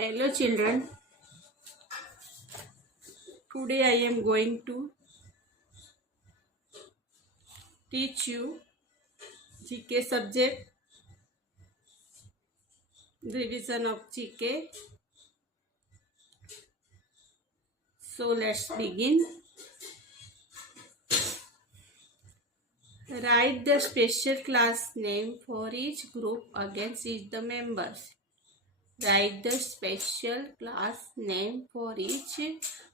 Hello children, today I am going to teach you GK subject, revision of GK. So let's begin. Write the special class name for each group against each the members. Write the special class name for each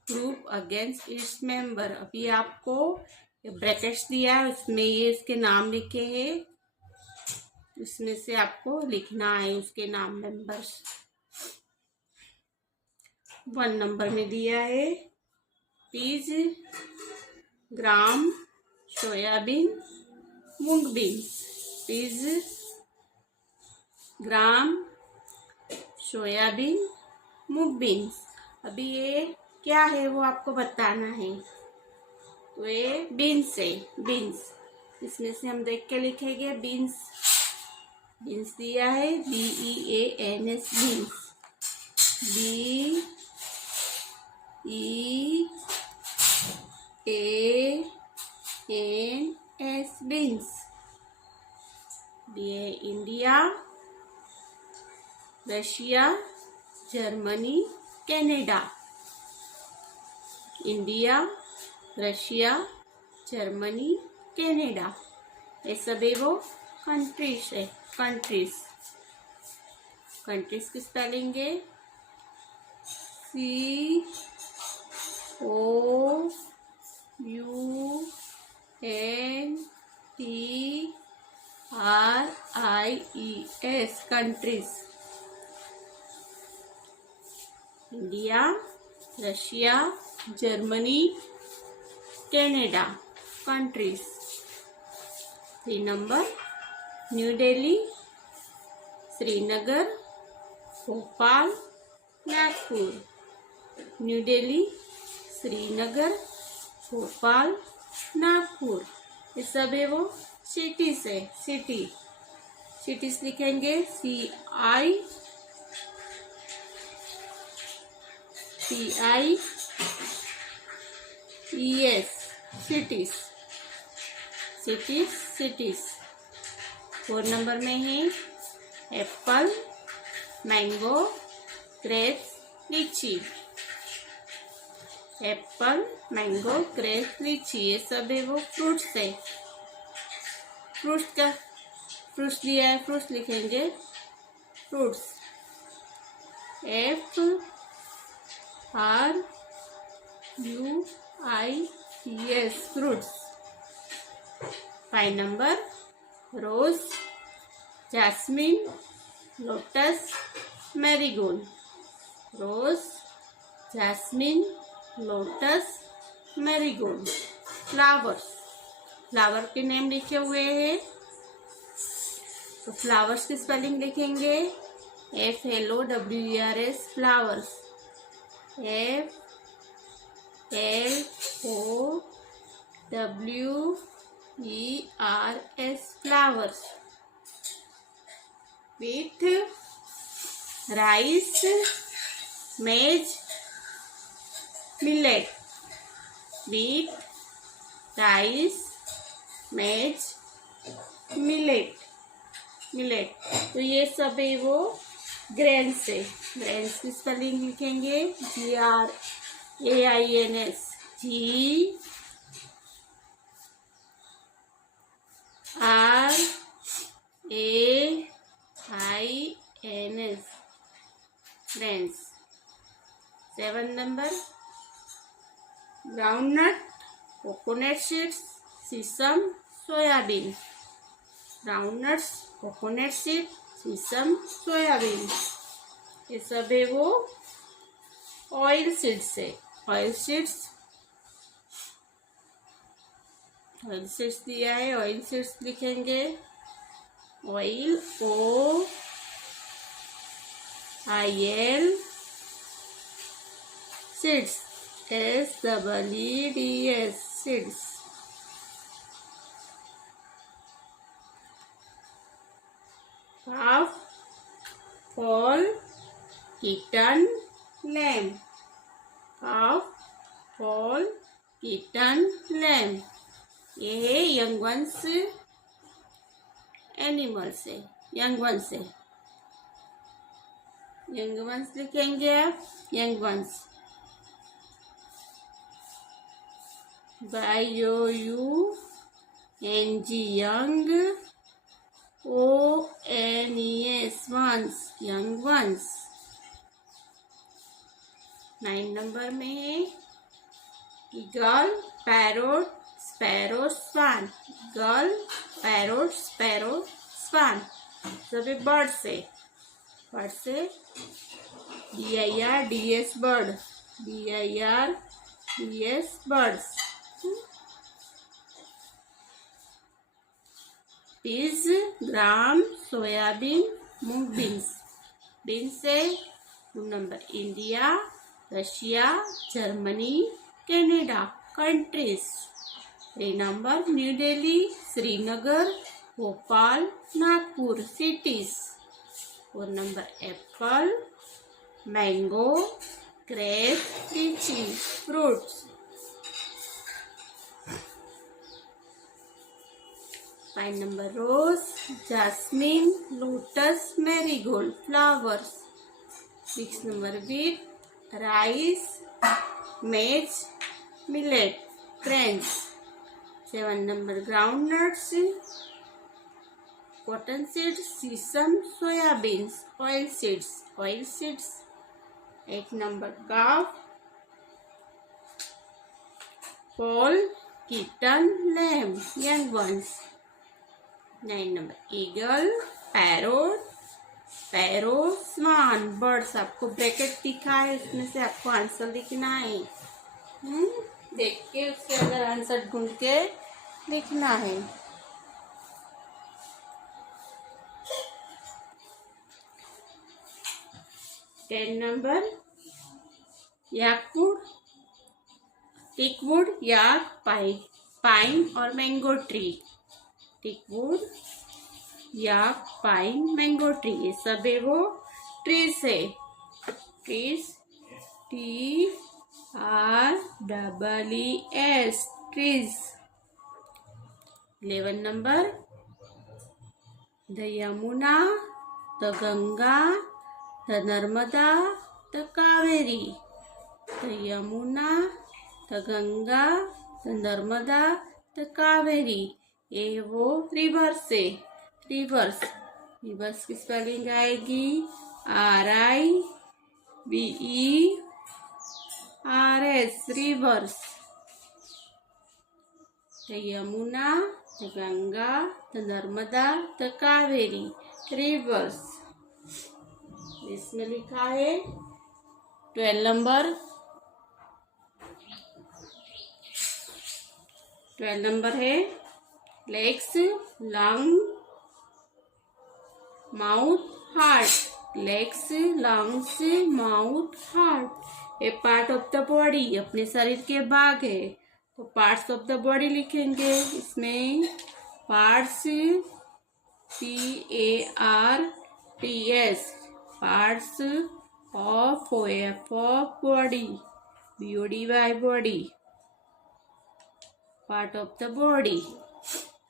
group against its member. अभी आपको brackets दिया है, उसमें ये इसके नाम लिखे हैं, इसमें से आपको लिखना है उसके नाम मेंबर्स। 1 नंबर में दिया है Ps, gram, soyabean, moong beans. Ps, gram, soyabean, moong beans. अभी ये क्या है वो आपको बताना है। तो ये बीन्स है, बीन्स। इसमें से हम देख के लिखेंगे बीन्स। बीन्स दिया है BEANS, बीन्स। BEANS, beans. ये India, Russia, Germany, Canada. India, Russia, Germany, Canada, ये सभी वो कंट्रीज है। कंट्रीज की स्पेलिंग है COUNTRIES, countries. India, Russia, Germany, Canada, countries. 3 number New Delhi, Srinagar, Bhopal, Nagpur. New Delhi, Srinagar, Bhopal, Nagpur, ये सब है वो सिटीज है। सिटीज लिखेंगे CITIES, सिटीज। 4 नंबर में है एप्पल, मैंगो, ग्रेप्स, लीची। एप्पल, मैंगो, ग्रेप्स, लीची, ये सब है वो फ्रूट्स है। फ्रूट्स दिया है, फ्रूट्स लिखेंगे fruits. FRUITS, fruits. 5 number rose, jasmine, lotus, marigold. रोज, जैस्मिन, लोटस, मैरीगोल्ड। फ्लावर के नेम लिखे हुए हैं, तो फ्लावर्स की स्पेलिंग लिखेंगे FLOWERS, flowers. FLOWERS, flowers. Wheat, rice, maize, millet. Wheat, rice, maize, millet. तो ये सब है वो ग्रेन्स है। ग्रेन्स की स्पेलिंग लिखेंगे GRAINS, GRAINS, grains. 7 number groundnut, coconut seeds, sesame, soyabean. Groundnuts, coconut seed, sesame, soyabean, ये सब है वो ऑयल सीड्स है। ऑयल सीड्स दिया है, ऑयल सीड्स लिखेंगे oil, OIL, seeds, SEEDS, seeds. half, fall, kitten, lamb. Calf, foal, kitten, lamb. ये है यंग वंस एनिमल से, यंग वंस है। यंग वंस लिखेंगे आप, young ones. Y-O-U-N-G, young. O-N-E-S, ones, young ones। 9 number में है eagle, parrot, sparrow, swan. Eagle, parrot, sparrow, swan, सभी bird से। बर्ड से BIRDS, bird, BIRDS, birds. Peas, gram, soyabean, moong, beans. Beans से 2 number India, Russia, Germany, Canada, countries. 3 number New Delhi, Srinagar, Bhopal, Nagpur, cities. 4 number apple, mango, grep, litchi, fruits. 5 number rose, jasmine, lotus, marigold, flowers. 6 number wheat, rice, maize, millet, grains. 7 number groundnuts, cotton seeds, sesame, soyabeans, oil seeds, oil seeds. 8 number calf, foal, kitten, lamb, young ones. 9 number eagle, parrot, sparrow, swan, birds. आपको bracket दिखा है, उसमें से आपको answer लिखना है। देख के उसके अंदर आंसर ढूंढ के लिखना है। टेन नंबर याकवुड, टिकवुड, याक, पाइन और मैंगो ट्री। टिकवुड, याक, पाइन, मैंगो ट्री, ये सब है वो ट्रीज है। Trees, TREES, trees. 11 number the Yamuna, the Ganga, the Narmada, the Kaveri. The Yamuna, the Ganga, the Narmada, the Kaveri, ये वो रिवर्स है। रिवर्स, रिवर्स की स्पेलिंग आएगी RIVERS, reverse. The Yamuna, the Ganga, the Narmada, the Kaveri, reverse. इसमें लिखा है 12 नंबर। 12 नंबर है legs, lung, mouth, heart. Legs, lungs, mouth, heart, A part of the body, अपने शरीर के भाग है, तो पार्ट्स ऑफ द बॉडी लिखेंगे। इसमें parts, PARTS, parts of, OF of body, BODY, body, part of the body.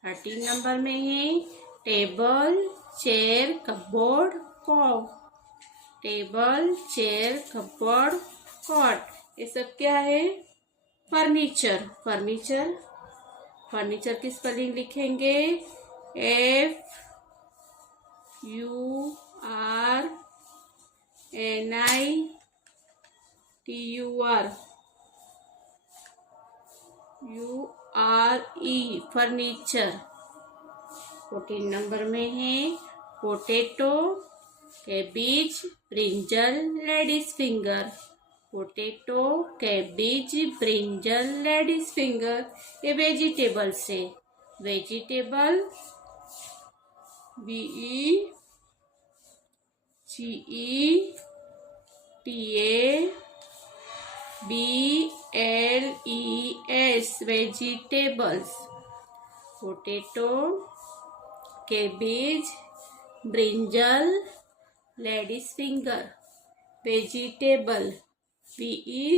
13 number में है table, chair, cupboard, cot. Table, chair, cupboard, cot, ये सब क्या है? फर्नीचर। फर्नीचर, फर्नीचर की स्पेलिंग लिखेंगे FURNITUR, फर्नीचर। 14 नंबर में है potato, cabbage, brinjal, ladies finger. Potato, cabbage, brinjal, ladies finger, ये वेजिटेबल्स है। Vegetable, VEGETABLES, vegetables. Potato, cabbage, brinjal, ladies finger, vegetable, VEGETABLES,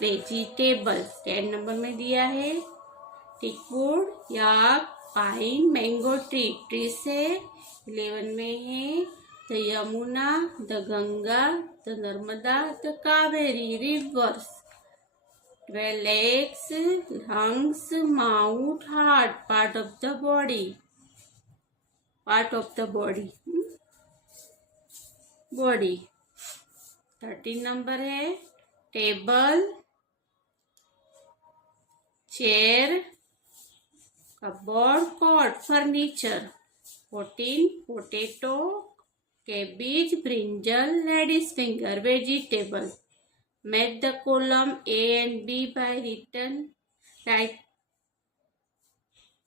vegetable 10 number में दिया है। टिकवुड, याक, pine, mango tree, tree से 11 में है। The Yamuna, the Ganga, the Narmada, the Kaveri, reverse. 12 legs, lungs, mouth, heart, part of the body, part of the body, body। 13 number है table, chair, cupboard, cot, furniture. 14 potato, cabbage, brinjal, lady's finger, vegetable। Match the column A and B by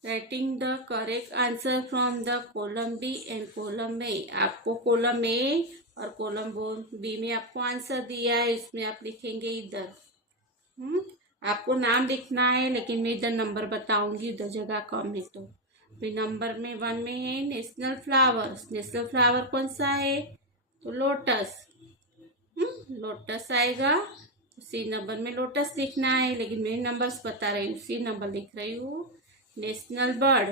writing the correct answer from the column B and column A। आपको column A और column B में आपको answer दिया है, इसमें आप लिखेंगे इधर। आपको नाम लिखना है, लेकिन मैं इधर नंबर बताऊंगी, उधर जगह कम है। तो नंबर में 1 में है नेशनल फ्लावर्स। नेशनल फ्लावर कौन सा है? तो लोटस। लोटस आएगा। सी नंबर में लोटस लिखना है, लेकिन मैं नंबर्स बता रही हूँ, सी नंबर लिख रही हूँ। National bird,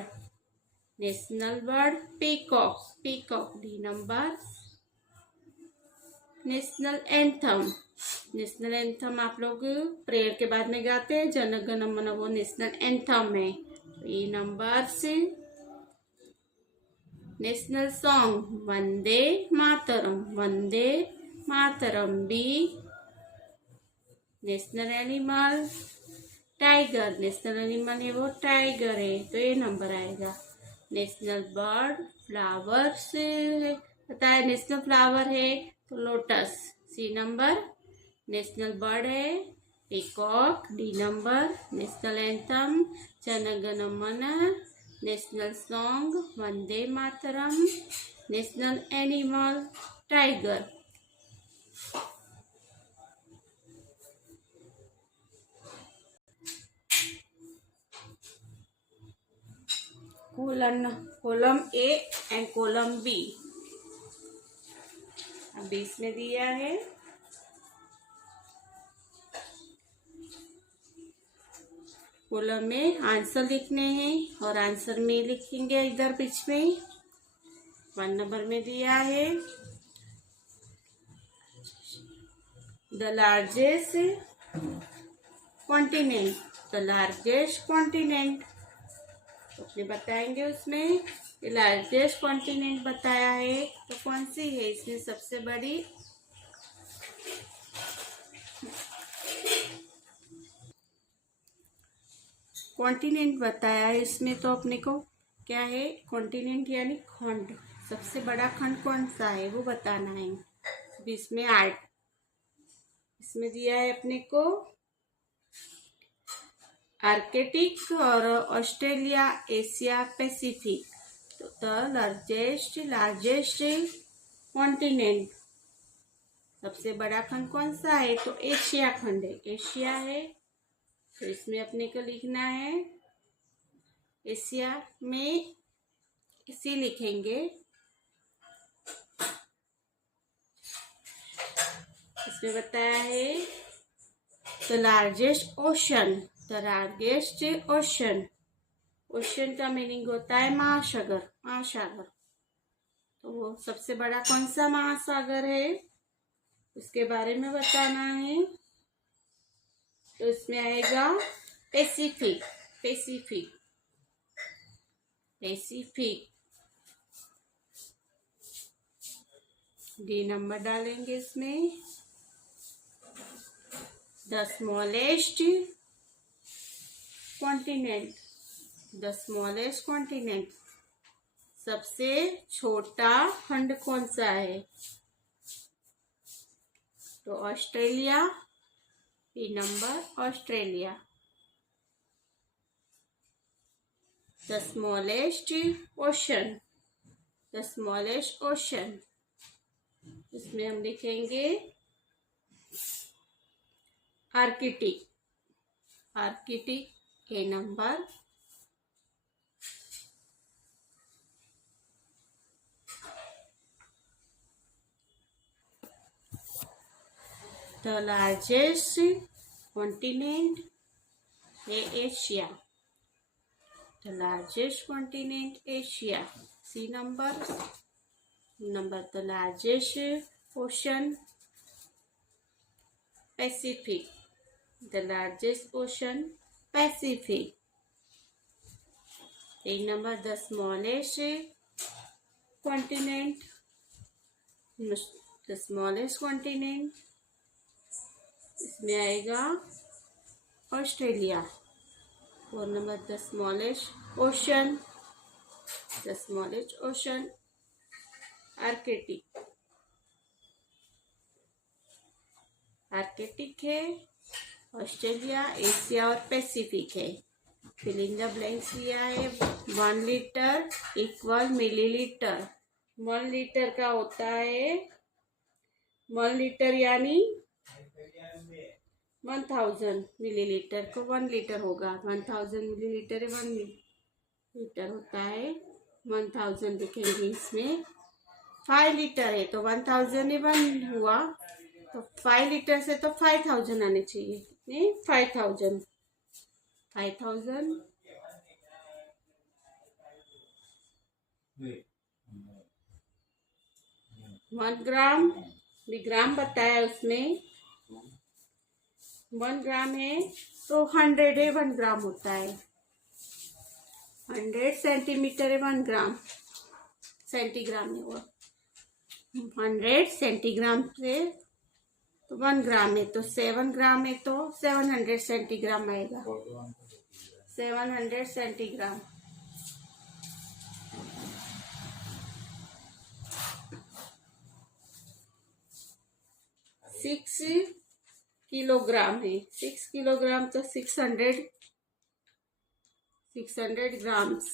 national bird peacock, peacock D number. National anthem, national anthem आप लोग प्रेयर के बाद में गाते हैं, जन गण मन, वो नेशनल एंथम है। ई नंबर से national song Vande Mataram, Vande Mataram. B national animal tiger, national animal है वो टाइगर है, तो ये नंबर आएगा। नेशनल बर्ड फ्लावर से बताया, नेशनल फ्लावर है तो lotus, C number. National bird है peacock, D number. National anthem Jana Gana Mana. National song Vande Mataram. National animal tiger. Column A and column B. अब 20 में दिया है कॉलम में आंसर लिखने हैं, और आंसर में लिखेंगे इधर बीच में। 1 नंबर में दिया है the largest continent, the largest continent अपने बताएंगे। उसमें लार्जेस्ट कॉन्टिनेंट बताया है, तो कौन सी है इसमें सबसे बड़ी? कॉन्टिनेंट बताया है इसमें, तो अपने को क्या है? कॉन्टिनेंट यानी खंड, सबसे बड़ा खंड कौन सा है वो बताना है। इसमें आर्ट, इसमें दिया है अपने को आर्कटिक और ऑस्ट्रेलिया, एशिया, पैसिफिक। तो द लार्जेस्ट कॉन्टिनेंट, सबसे बड़ा खंड कौन सा है? तो एशिया खंड है, एशिया है। तो इसमें अपने को लिखना है एशिया में, इसी लिखेंगे। इसमें बताया है the largest ocean, the largest ocean. Ocean का मीनिंग होता है महासागर, महासागर। तो वो सबसे बड़ा कौन सा महासागर है उसके बारे में बताना है। तो इसमें आएगा Pacific, Pacific, Pacific. D number डालेंगे इसमें। The smallest continent, the smallest continent, सबसे छोटा खंड कौन सा है? तो Australia, B number Australia. The smallest ocean, the smallest ocean, इसमें हम लिखेंगे Arctic, Arctic A number. The largest continent is Asia. The largest continent Asia. See numbers. The largest ocean Pacific. The largest ocean Pacific. Take number the smallest continent. The smallest continent इसमें आएगा Australia. 4 number the smallest ocean. The smallest ocean Arctic. Arctic है, Australia, Asia और Pacific है. Filling the blanks दिया है. 1 litre equal millilitre. 1 litre का होता है 1 लीटर यानी 1000 मिलीलीटर को 1 लीटर होगा. 1000 मिलीलीटर 1 लीटर होता है. 1000 लिखेंगे. इसमें 5 लीटर है तो 1000 ही 1 हुआ. तो 5 लीटर से तो 5000 आने चाहिए. नहीं 5000 1 ग्राम भी ग्राम बताया उसमें. 1 ग्राम है तो 100 है 1 ग्राम होता है. 100 सेंटीमीटर है 1 ग्राम. सेंटीग्राम है वो. 100 सेंटीग्राम से तो 1 ग्राम है तो 7 ग्राम है तो 700 सेंटीग्राम आएगा. 700 सेंटीग्राम. 6 किलोग्राम है. 6 किलोग्राम तो 600 ग्राम्स.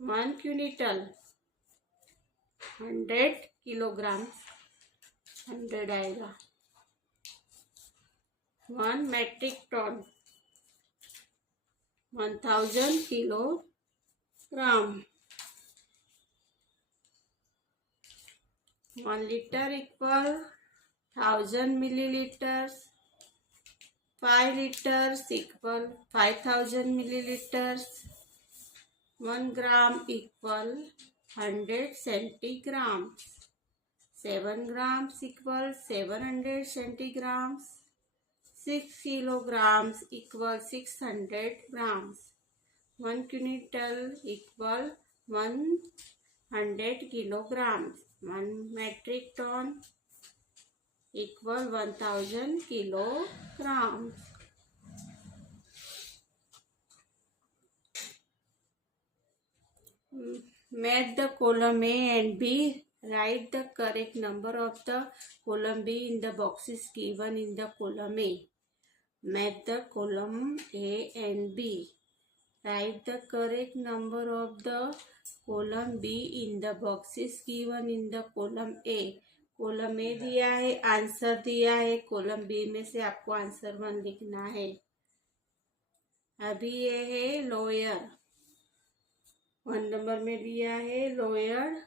1 क्विंटल 100 किलोग्राम 100 आएगा. 1 metric ton 1000 kilogram. 1 litre equal 1000 millilitres. 5 litres equal 5000 millilitres. 1 gram equal 100 centigrams. 7 grams equal 700 centigrams. 6 kilograms equal 600 grams. 1 quintal equal 100 kilograms. 1 metric ton equal 1000 kilograms. Match the column A and B. Write the correct number of the column B in the boxes given in the column A. Match the column A and B. Write the correct number of the column B in the boxes given in the column A. column A दिया है, answer दिया है. column B में से आपको answer 1 लिखना है. अभी ये है लोअर. 1 नंबर में दिया है लोअर.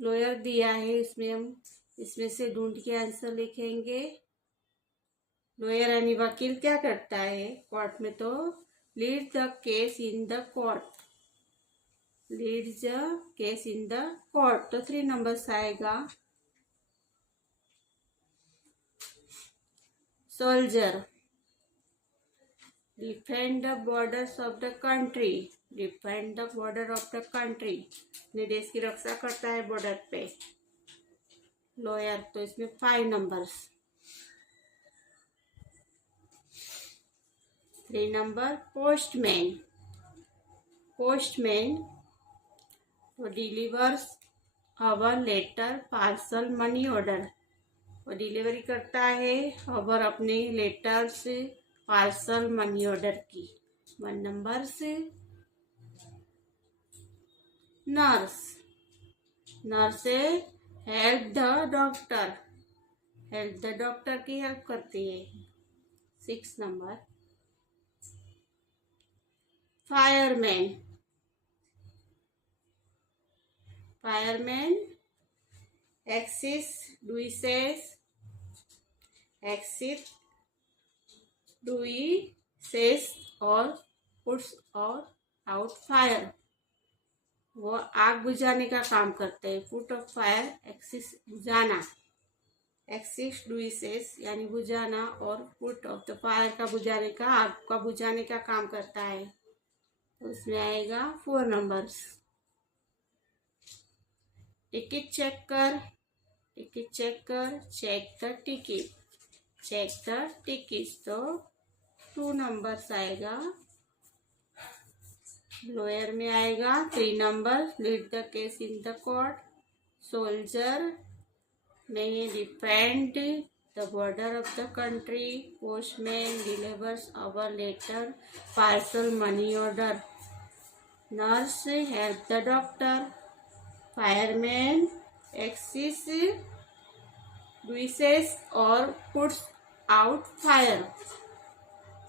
लोअर दिया है. इसमें से ढूंढ के आंसर लिखेंगे. लोअर यानी वकील क्या करता है कोर्ट में? तो lead the case in the court. Lead the case in the court. तो 3 नंबर्स आएगा. Soldier defend the borders of the country. Defend the border of the country. अपने देश की रक्षा करता है बॉर्डर पे. लॉयर तो इसमें 5 नंबर्स. 3 number postman. पोस्टमैन तो डिलीवर्स अवर लेटर पार्सल मनी ऑर्डर. वो डिलीवरी करता है अवर अपने लेटर्स पार्सल मनी ऑर्डर की. 1 नंबर से nurse. Nurse help the doctor. Help the doctor की हेल्प करती है. 6 number fireman. Fireman exits douses, exits douses और पुट्स और आउट फायर, वो आग बुझाने का काम करते हैं। पुट ऑफ फायर एक्सिस बुझाना, एक्सिस डुइसेस यानी बुझाना, और पुट ऑफ द फायर का बुझाने का, आग का बुझाने का काम करता है। तो उसमें आएगा 4 नंबर्स। टिकट चेक कर, टिकट चेक कर, check the ticket, check the ticket, तो 2 नंबर्स आएगा। लोअर में आएगा 3 number. Lead the case in the court, soldier may defend the border of the country, postman delivers our letter, parcel money order, nurse help the doctor, fireman exits douses और puts out fire.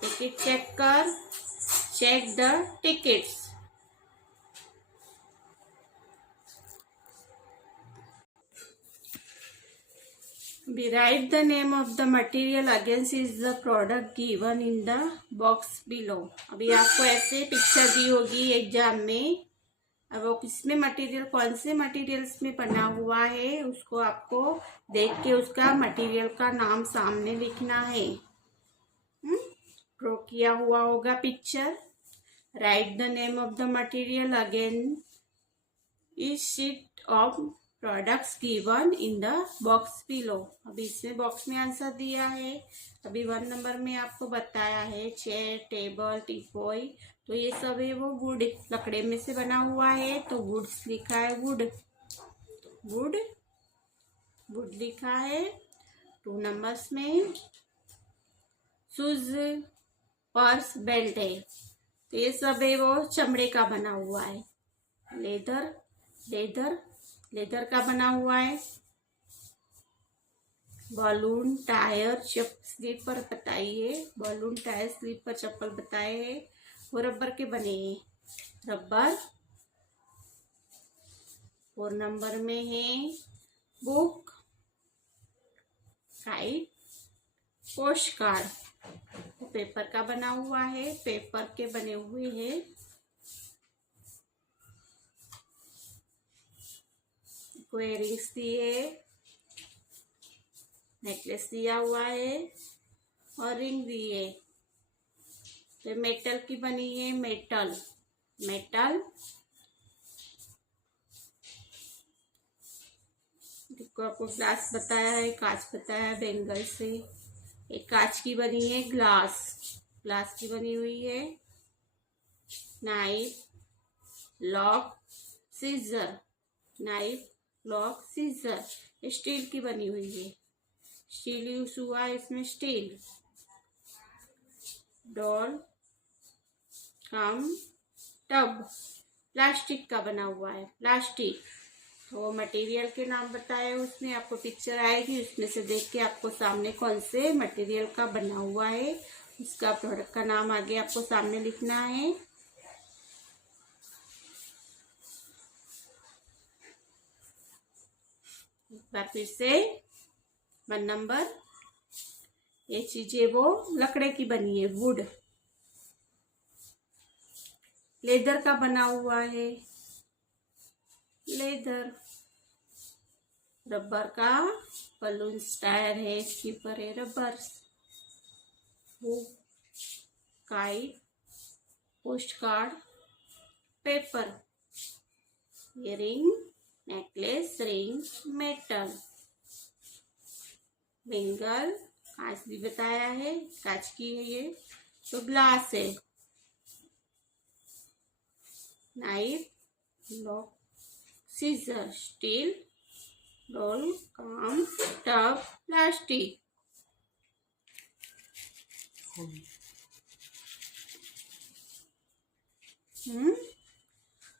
Ticket check कर, check the tickets. We write the name of the material against is the product given in the box below। अभी आपको ऐसे picture दी होगी exam में, अब वो किसमें मटेरियल, कौन से मटेरियल्स में बना हुआ है, उसको आपको देख के उसका मटेरियल का नाम सामने लिखना है। ड्रॉ किया हुआ होगा picture. Write the name of the material again is sheet of products given in the box below. अभी इसमें बॉक्स में आंसर दिया है। अभी 1 नंबर में आपको बताया है चेयर, टेबल, टीपॉय, तो ये सब है वो वुड, लकड़े में से बना हुआ है, तो वुड्स लिखा है, वुड, वुड, वुड लिखा है। 2 नंबर्स में शूज, पर्स, बेल्ट है, तो ये सब है वो चमड़े का बना हुआ है। लेदर, लेदर, लेदर का बना हुआ है। बलून, टायर, स्लीपर बताइए, बलून, टायर, स्लीपर, चप्पल बताए है, वो रबर के बने हैं, रबर। 4 नंबर में है बुक, काइट, पोस्ट कार्ड, तो पेपर का बना हुआ है, पेपर के बने हुए हैं। इयरिंग्स दिए, नेकलेस दिया हुआ है और रिंग दिए, तो मेटल की बनी है, मेटल, मेटल। आपको ग्लास बताया है, कांच बताया है, बेंगल से। एक कांच की बनी है, ग्लास, ग्लास की बनी हुई है। Knife, lock, scissor, knife, lock, scissor, steel की बनी हुई है, स्टील यूज हुआ है इसमें, steel. Doll, comb, tub, plastic का बना हुआ है, प्लास्टिक। तो मटेरियल के नाम बताए, उसमें आपको पिक्चर आएगी, उसमें से देख के आपको सामने कौन से मटेरियल का बना हुआ है, उसका प्रोडक्ट का नाम आगे आपको सामने लिखना है। एक बार फिर से 1 नंबर, ये चीजें वो लकड़े की बनी है, वुड। लेदर का बना हुआ है, लेदर। रबर का बलून, टायर है, स्लीपर है, rubber. Book, kite, post card, paper, earring, necklace, ring, metal. Bengal, कांच भी बताया है, कांच की है ये, तो ग्लास है। Knife, lock, scissor, steel, doll, comb, tub, plastic.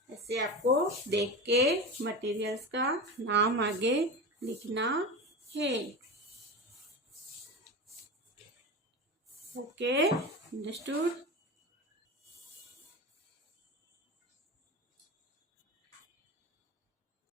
ऐसे आपको देख के मटेरियल्स का नाम आगे लिखना है। Okay, understood.